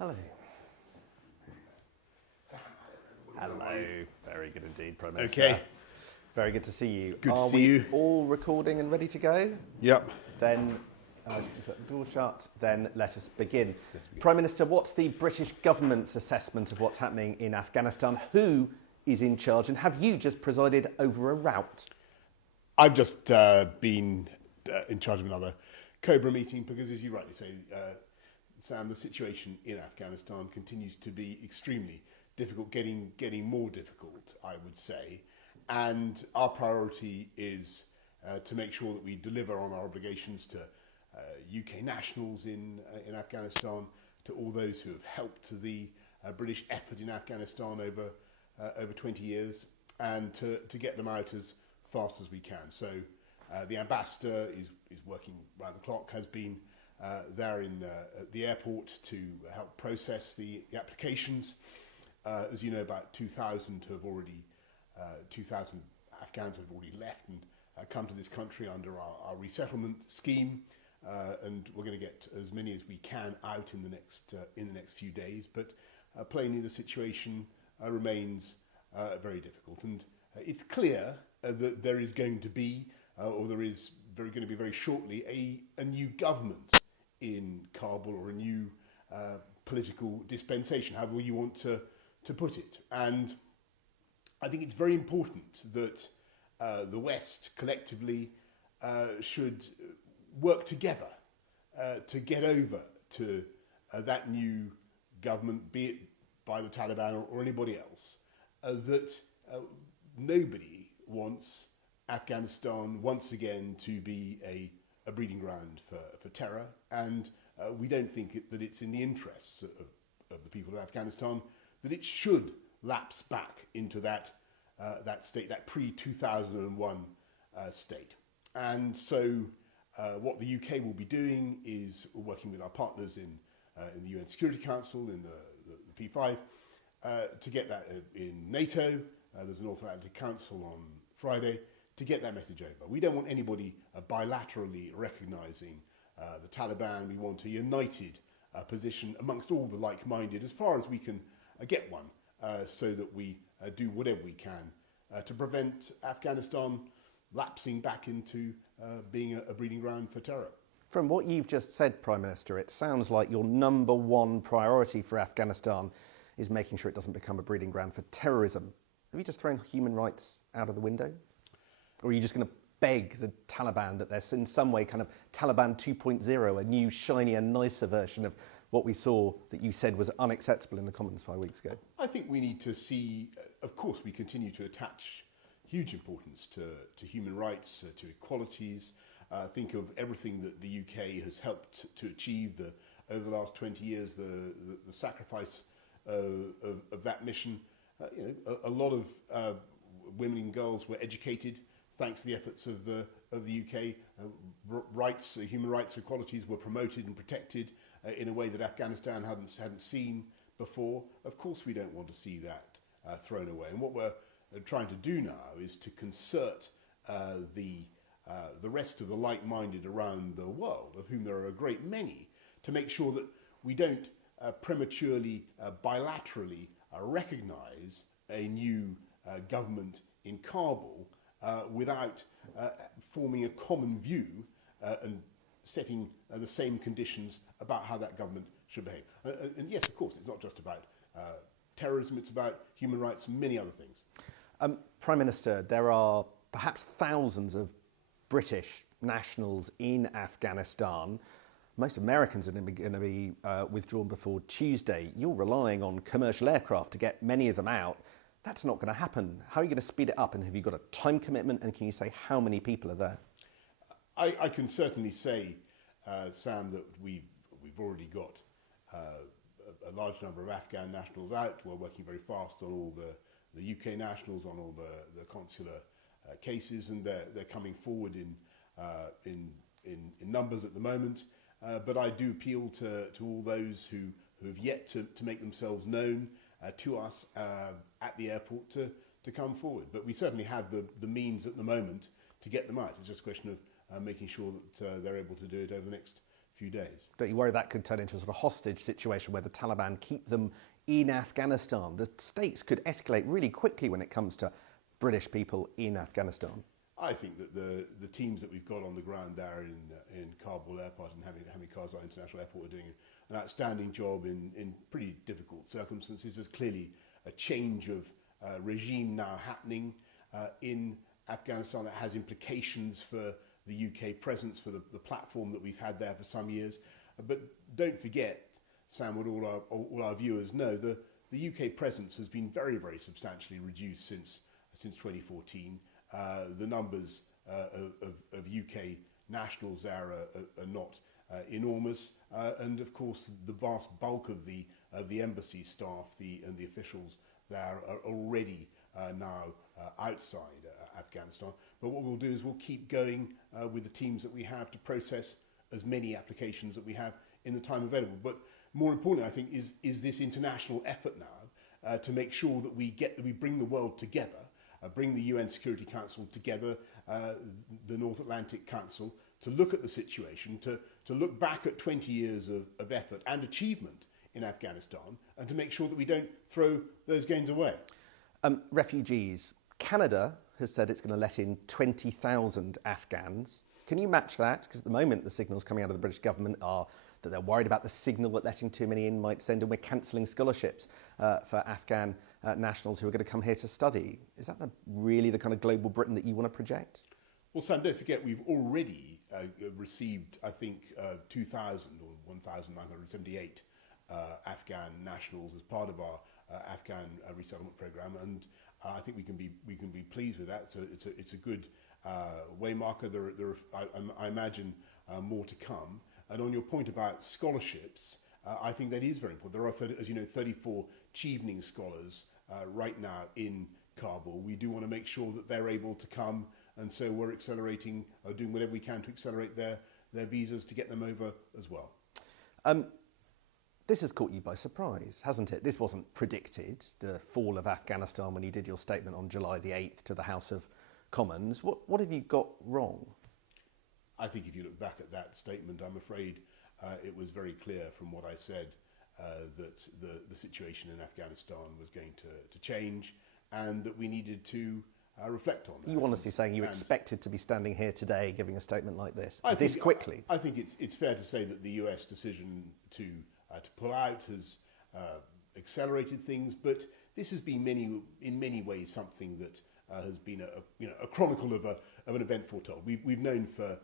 Hello. Hello. Very good indeed, Prime Minister. Okay. Very good to see you. Good to Are see we you. all recording and ready to go? Yep. Then, just let the door shut, then let us begin. Prime Minister, what's the British government's assessment of what's happening in Afghanistan? Who is in charge, and have you just presided over a rout? I've just been in charge of another Cobra meeting because, as you rightly say, Sam, the situation in Afghanistan continues to be extremely difficult, getting more difficult, I would say. And our priority is to make sure that we deliver on our obligations to UK nationals in Afghanistan, to all those who have helped the British effort in Afghanistan over 20 years, and to get them out as fast as we can. So the ambassador is working round the clock, has been there at the airport to help process the applications. As you know, about 2,000 Afghans have already left and come to this country under our resettlement scheme, and we're going to get as many as we can out in the next few days. But plainly, the situation remains very difficult, and it's clear that there is going to be, or there is going to be very shortly, a new government in Kabul, or a new political dispensation, however you want to put it. And I think it's very important that the West collectively should work together to get over to that new government, be it by the Taliban or anybody else, that nobody wants Afghanistan once again to be a breeding ground for terror, and we don't think that it's in the interests of the people of Afghanistan that it should lapse back into that state, that pre-2001 state. And so what the UK will be doing is working with our partners in the UN Security Council, in the P5, to get that in NATO. There's a North Atlantic Council on Friday to get that message over. We don't want anybody bilaterally recognising the Taliban. We want a united position amongst all the like-minded, as far as we can get one, so that we do whatever we can to prevent Afghanistan lapsing back into being a breeding ground for terror. From what you've just said, Prime Minister, it sounds like your number one priority for Afghanistan is making sure it doesn't become a breeding ground for terrorism. Have you just thrown human rights out of the window? Or are you just going to beg the Taliban that there's in some way kind of Taliban 2.0, a new, shinier, nicer version of what we saw that you said was unacceptable in the Commons 5 weeks ago? I think we need to see, of course, we continue to attach huge importance to human rights, to equalities. Think of everything that the UK has helped to achieve over the last 20 years, the sacrifice of that mission. A lot of women and girls were educated thanks to the efforts of the UK. Human rights, equalities were promoted and protected in a way that Afghanistan hadn't seen before. Of course, we don't want to see that thrown away. And what we're trying to do now is to concert the rest of the like-minded around the world, of whom there are a great many, to make sure that we don't prematurely, bilaterally recognise a new government in Kabul without forming a common view and setting the same conditions about how that government should behave. And yes, of course, it's not just about terrorism, it's about human rights and many other things. Prime Minister, there are perhaps thousands of British nationals in Afghanistan. Most Americans are going to be withdrawn before Tuesday. You're relying on commercial aircraft to get many of them out. That's not going to happen. How are you going to speed it up? And have you got a time commitment? And can you say how many people are there? I can certainly say, Sam, that we've already got a large number of Afghan nationals out. We're working very fast on all the UK nationals, on all the consular cases, and they're coming forward in numbers at the moment. But I do appeal to all those who have yet to make themselves known to us at the airport to come forward. But we certainly have the means at the moment to get them out. It's just a question of making sure that they're able to do it over the next few days. Don't you worry that could turn into a sort of hostage situation where the Taliban keep them in Afghanistan? The stakes could escalate really quickly when it comes to British people in Afghanistan. I think that the teams that we've got on the ground there in Kabul Airport and Hamid Karzai International Airport are doing an outstanding job in pretty difficult circumstances. There's clearly a change of regime now happening in Afghanistan that has implications for the UK presence, for the platform that we've had there for some years. But don't forget, Sam, what all our viewers know, the UK presence has been very, very substantially reduced since 2014. The numbers of UK nationals there are not enormous, and of course the vast bulk of the embassy staff and the officials there are already now outside Afghanistan. But what we'll do is we'll keep going with the teams that we have to process as many applications that we have in the time available. But more importantly, I think, is this international effort now to make sure that we bring the world together, bring the UN Security Council together, the North Atlantic Council, to look at the situation, to look back at 20 years of effort and achievement in Afghanistan, and to make sure that we don't throw those gains away. Refugees. Canada has said it's going to let in 20,000 Afghans. Can you match that? Because at the moment the signals coming out of the British government are that they're worried about the signal that letting too many in might send, and we're cancelling scholarships for Afghan nationals who are going to come here to study. Is that really the kind of global Britain that you want to project? Well, Sam, don't forget we've already received, I think, 2,000 or 1,978 Afghan nationals as part of our Afghan resettlement program, and I think we can be pleased with that. So it's a good waymarker. I imagine more to come. And on your point about scholarships, I think that is very important. There are, as you know, 34 Chevening scholars right now in Kabul. We do want to make sure that they're able to come, and so we're accelerating, doing whatever we can to accelerate their visas to get them over as well. This has caught you by surprise, hasn't it? This wasn't predicted, the fall of Afghanistan, when you did your statement on July the 8th to the House of Commons. What have you got wrong? I think if you look back at that statement, I'm afraid it was very clear from what I said that the situation in Afghanistan was going to change, and that we needed to reflect on that. You honestly saying you expected to be standing here today giving a statement like this quickly? I think it's fair to say that the US decision to pull out has accelerated things, but this has been in many ways something that has been a chronicle of an event foretold. We've known for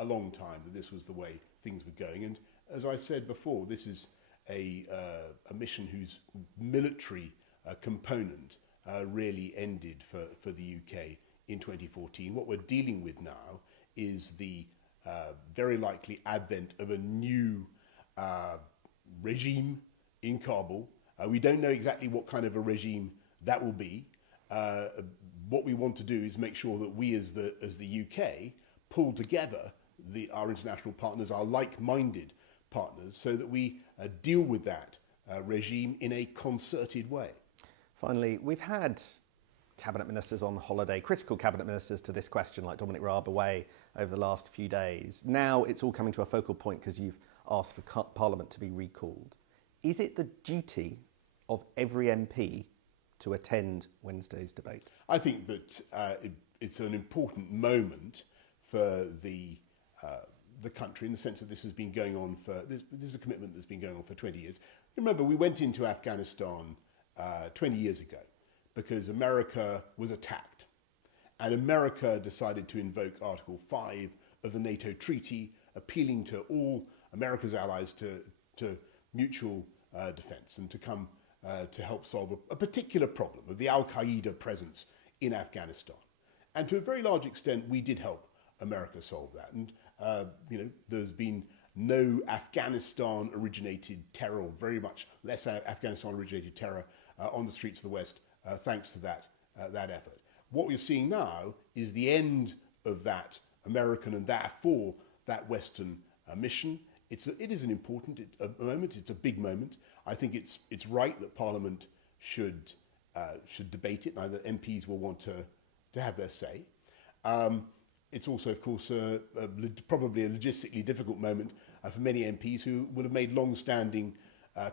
a long time that this was the way things were going, and as I said before, this is a mission whose military component really ended for the UK in 2014. What we're dealing with now is the very likely advent of a new regime in Kabul. We don't know exactly what kind of a regime that will be. What we want to do is make sure that we as the UK pull together our international partners, our like-minded partners, so that we deal with that regime in a concerted way. Finally, we've had cabinet ministers on holiday, critical cabinet ministers to this question, like Dominic Raab, away over the last few days. Now it's all coming to a focal point because you've asked for Parliament to be recalled. Is it the duty of every MP to attend Wednesday's debate? I think that it's an important moment for the country, in the sense that this has been going on this is a commitment that's been going on for 20 years. Remember, we went into Afghanistan 20 years ago because America was attacked, and America decided to invoke Article 5 of the NATO treaty, appealing to all America's allies to mutual defense and to come to help solve a particular problem of the Al-Qaeda presence in Afghanistan. And to a very large extent, we did help America solve that. And there's been no Afghanistan-originated terror, or very much less Afghanistan-originated terror on the streets of the West, thanks to that effort. What we're seeing now is the end of that American and therefore that Western mission. It is an important moment. It's a big moment. I think it's right that Parliament should debate it, and that MPs will want to have their say. it's also, of course, probably a logistically difficult moment for many MPs who would have made long-standing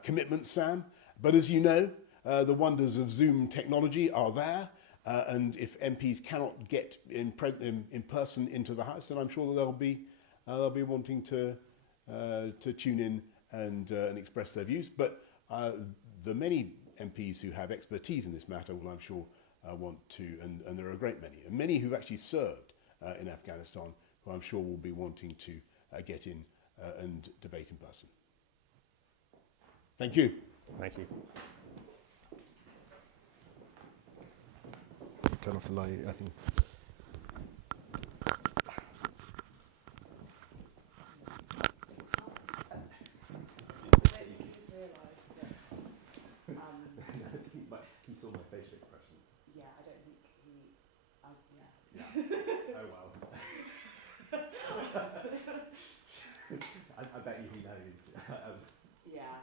commitments, Sam. But as you know, the wonders of Zoom technology are there. And if MPs cannot get in person into the House, then I'm sure that they'll be wanting to tune in and express their views. But the many MPs who have expertise in this matter will, I'm sure, want to, and there are a great many, and many who've actually served in Afghanistan, who I'm sure will be wanting to get in and debate in person. Thank you. Thank you. Turn off the light, I think. He saw my facial expression. Yeah, I don't think he. Yeah. Oh well. I bet you he knows. Yeah.